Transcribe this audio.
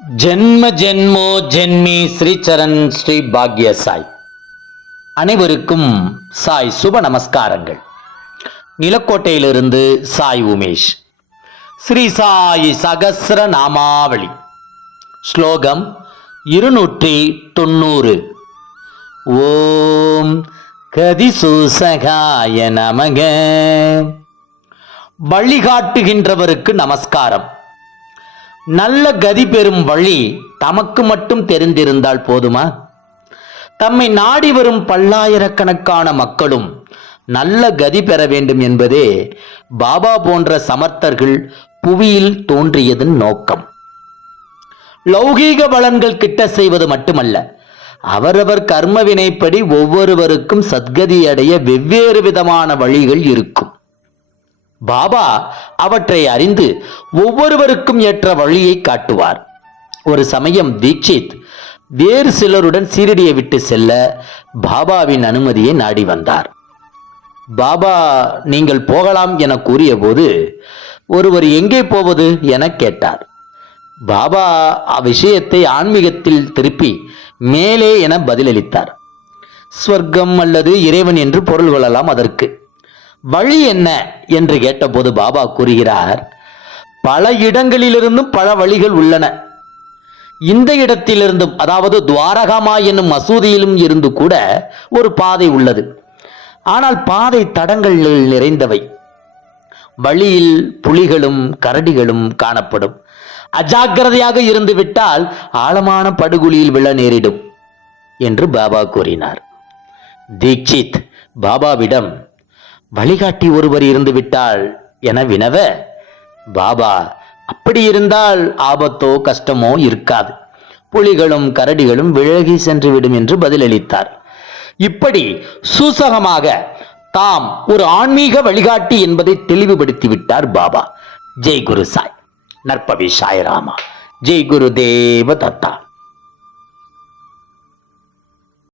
ஜென்ம ஜென்மோ ஜென்மி ஸ்ரீச்சரண் ஸ்ரீ பாக்ய சாய். அனைவருக்கும் சாய் சுப நமஸ்காரங்கள். நிலக்கோட்டையிலிருந்து சாய் உமேஷ். ஸ்ரீ சாய் சகஸ்ர நாமாவளி. ஸ்லோகம் 290. ஓம் கதிசூசகாய நமக. வழிகாட்டுகின்றவருக்கு நமஸ்காரம். நல்ல கதி பெறும் வழி தமக்கு மட்டும் தெரிந்திருந்தால் போதுமா? தம்மை நாடி வரும் பல்லாயிரக்கணக்கான மக்களும் நல்ல கதி பெற வேண்டும் என்பதே பாபா போன்ற சமர்த்தர்கள் புவியில் தோன்றியதன் நோக்கம். லௌகீக பலன்கள் கிட்ட செய்வது மட்டுமல்ல, அவரவர் கர்ம வினைப்படி ஒவ்வொருவருக்கும் சத்கதி அடைய வெவ்வேறு விதமான வழிகள் இருக்கும். பாபா அவற்றை அறிந்து ஒவ்வொருவருக்கும் ஏற்ற வழியை காட்டுவார். ஒரு சமயம் தீட்சித் வேறு சிலருடன் சீரடியை விட்டு செல்ல பாபாவின் அனுமதியை நாடி வந்தார். பாபா நீங்கள் போகலாம் என கூறிய போது ஒருவர் எங்கே போவது என கேட்டார். பாபா அவ்விஷயத்தை ஆன்மீகத்தில் திருப்பி மேலே என பதிலளித்தார். ஸ்வர்க்கம் அல்லது இறைவன் என்று பொருள் கொள்ளலாம். அதற்கு வழி என்ன என்று கேட்டபோது பாபா கூறுகிறார், பல இடங்களிலிருந்தும் பல வழிகள் உள்ளன. இந்த இடத்திலிருந்தும், அதாவது துவாரகாமா என்னும் மசூதியிலும் இருந்து கூட ஒரு பாதை உள்ளது. ஆனால் பாதை தடங்கள் நிறைந்தவை. வழியில் புலிகளும் கரடிகளும் காணப்படும். அஜாக்கிரதையாக இருந்து விட்டால் ஆழமான படுகுழியில் விழ நேரிடும் என்று பாபா கூறினார். தீட்சித் பாபாவிடம் வழிகாட்டி ஒருவர் இருந்து விட்டால் என வினவ, பாபா அப்படி இருந்தால் ஆபத்தோ கஷ்டமோ இருக்காது, புலிகளும் கரடிகளும் விலகி சென்று விடும் என்று பதிலளித்தார். இப்படி சூசகமாக தாம் ஒரு ஆன்மீக வழிகாட்டி என்பதை தெளிவுபடுத்தி விட்டார் பாபா. ஜெய் குரு சாய். நற்பவி சாய் ராமா. ஜெய் குரு தேவ தத்தா.